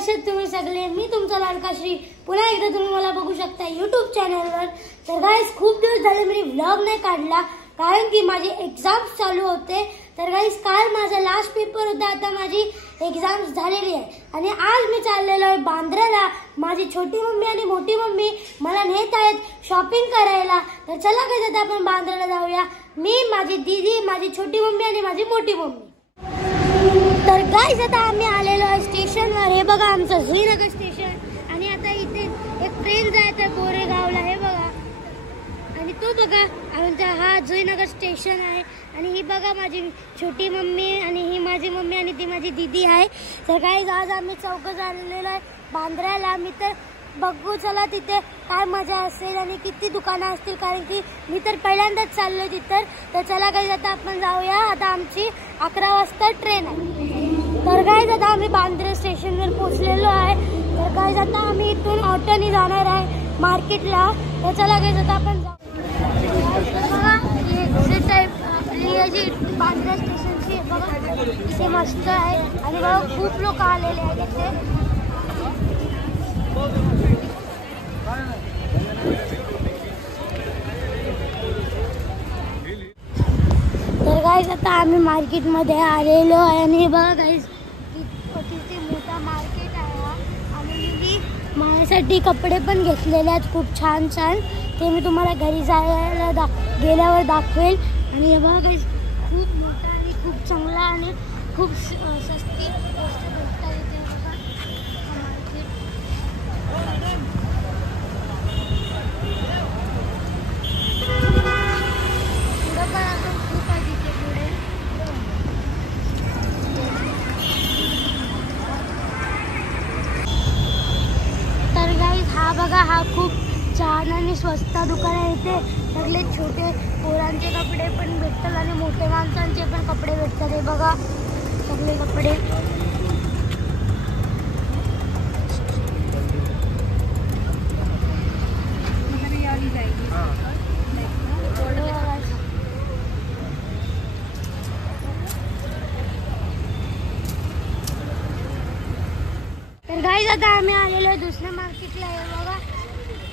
कसे तुम्ही सगळे? मी तुमचा लाडका श्री पुन्हा एकदा तुम्ही मला बघू शकता YouTube चॅनलवर। तर गाइस खूप दिवस झाले मी व्लॉग नाही काढला कारण की माझे एग्जाम्स चालू होते। तर गाइस काल माझा लास्ट पेपर होता, आता माझी एग्जाम्स झालेली आहे आणि आज मी चाललेलो आहे बांद्राला। माझी छोटी मम्मी आणि मोठी मम्मी मला नेत आहेत शॉपिंग करायला। तर चला गाइस आता आपण बांद्राला जाऊया, मी, माझी दीदी, माझी छोटी मम्मी आणि माझी मोठी मम्मी। तर गाइस आता आम्ही आलेलो आहे स्टेशनवर। हे बघा आमचं झुईनगर स्टेशन आणि आता इथे एक ट्रेन जात आहे बोरेगावला, हे बघा। आणि तो बघा आमचा हा झुईनगर स्टेशन आहे आणि ही बघा माझी छोटी मम्मी आणि ही माझी मम्मी आणि ती माझी दीदी आहे। तर गाइस आज आम्ही चौघं आलेलो आहे बांद्राला। मी तर बघू चला तिथे काय मजा असेल आणि किती दुकानं असतील कारण की मी तर पहिल्यांदाच चाललोय तिथं। तर चला गाइस आता आपण जाऊया, आता आमची 11 वाजता ट्रेन आहे। तर गाइस आता आम्ही बांद्रा स्टेशनवर पोहोचलेलो आहे। तर गाइस आता आम्ही इथून ऑटोने जाणार आहे मार्केटला। तर चला गाइस आता आपण जाऊ। बघा एक्झिट टाईप आपली जी बांद्रा स्टेशनची बघा इथे मस्त आहे आणि बघा खूप लोक आलेले आहेत इथे। तर गाइस आता आम्ही मार्केट मध्ये आलेलो आहे आणि बघा गाइस किती मोठा मार्केट आहे आणि मी माझ्यासाठी कपडे पण घेतलेले आहेत खूप छान छान। ते मी तुम्हाला घरी जायला गेल्यावर दाखवेल। आणि हे बघा गाइस खूप मोठा आणि खूप चांगला आणि खूप सस्ती गोष्ट भेटतात इथे बघा मार्केट। तर गाइस हा बघा हा खूप छान आणि स्वस्त दुकान आहे। इथे सगळे छोटे पोरांचे कपडे पण भेटतात आणि मोठे माणसांचे पण कपडे भेटतात। हे बघा सगळे कपडे। तर गाइस आता आम्ही आलेलो आहे दुसऱ्या मार्केटला। हे बघा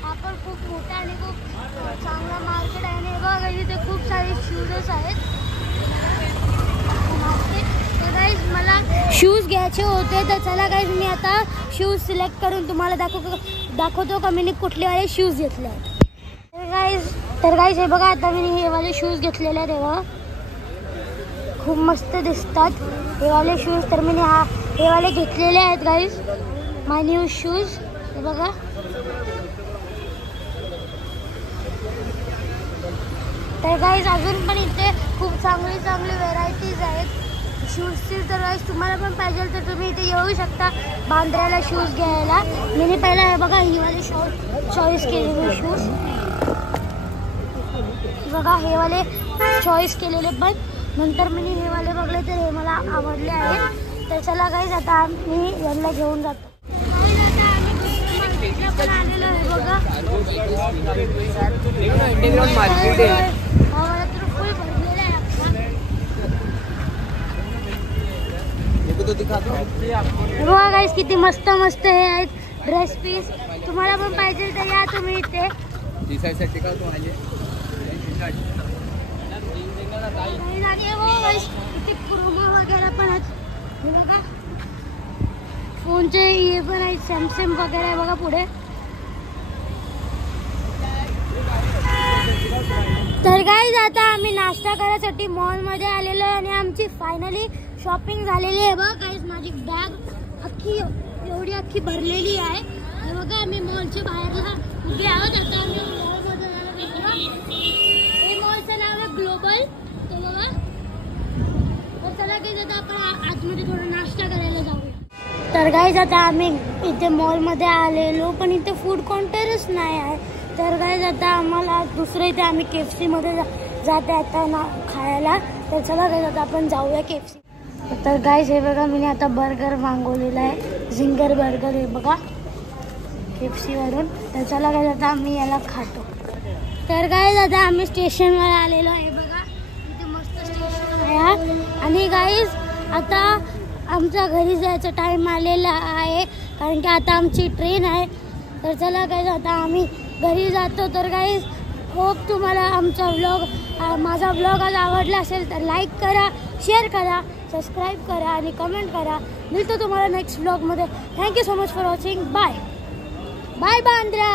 हा पण खूप मोठा आणि खूप चांगला मार्केट आहे आणि हे बघा इथे खूप सारे शूज आहेत मार्केट। तर गाइस मला शूज घ्यायचे होते, तर चला गाइस मी आता शूज सिलेक्ट करून तुम्हाला दाखवतो का मी कुठले वाले शूज घेतले आहेत। तर गाइस हे बघा आता मी हे वाले शूज घेतलेले आहेत। हे बघा खूप मस्त दिसतात हे वाले शूज। तर मी हे वाले घेतलेले आहेत गाइस, माय न्यू शूज। हे बघा तर गाइस अजून पण इथे खूप चांगली व्हेरायटीज आहेत शूजची। तर गाइस तुम्हाला पण पाहिजे तर तुम्ही इथे येऊ शकता बांद्राला शूज घ्यायला। मी पहिला हे बघा ही वाले चॉईस केलेले शूज, बघा हे वाले चॉईस केलेले, पण नंतर मी हे वाले बघले तर हे मला आवडले आहेत। तर चला गाइस आता मी यांना घेऊन जातो। पण आलेलो आहे बघा मला तर फुल भरलेला आहे बघा गाइस किती मस्त मस्त हे आहेत ड्रेस पीस। तुम्हाला पण पाहिजे तर या तुम्ही इथे। किती क्रोमा वगैरे पण आहेत हे बघा, फोनचे हे पण आहेत सॅमसंग वगैरे आहे बघा पुढे। तर गाइस आता आम्ही नाश्ता करायसाठी मॉल मध्ये आलेलो आहे आणि आमची फायनली शॉपिंग झालेली आहे। बघा गाइस माझी बॅग एवढी भरलेली आहे। हे बघा आम्ही मॉलच्या बाहेरला उभे आहोत, आता आम्ही मॉलमध्ये जाणार। हे मॉलचं नाव आहे ग्लोबल। ते बघा तर चला गाइस आता आपण आतमध्ये थोडा नाश्ता करायला जाऊया। तर गाइस आता आम्ही इथे मॉलमध्ये आलेलो पण इथे फूड काउंटरच नाही आहे। तर गाइस आता आम्हाला दुसरं इथे आम्ही KFC मध्ये जाते आता खायला। तर चला गाइस आता आपण जाऊया KFC। तर गाइस हे बघा मी आता बर्गर मागवलेला आहे, झिंगर बर्गर हे बघा KFC वरून। तर चला गाइस आता आम्ही याला खातो। तर गाइस आता आम्ही स्टेशनवर आलेलो आहे बघा, इथे मस्त स्टेशन आहे। आणि गाइस आता आमच्या घरी जायचा टाइम आलेला आहे। कारण की आता आमची ट्रेन आहे. तर चला गाईज आता आम्ही घरी जातो. तर गाईज होप तुम्हाला आमचा व्लॉग माझा व्लॉग आज आवडला असेल तर लाईक करा, शेअर करा, सबस्क्राईब करा आणि कमेंट करा. मिळतो तुम्हाला नेक्स्ट व्लॉगमध्ये. Thank you so much for watching. Bye bye Bandra.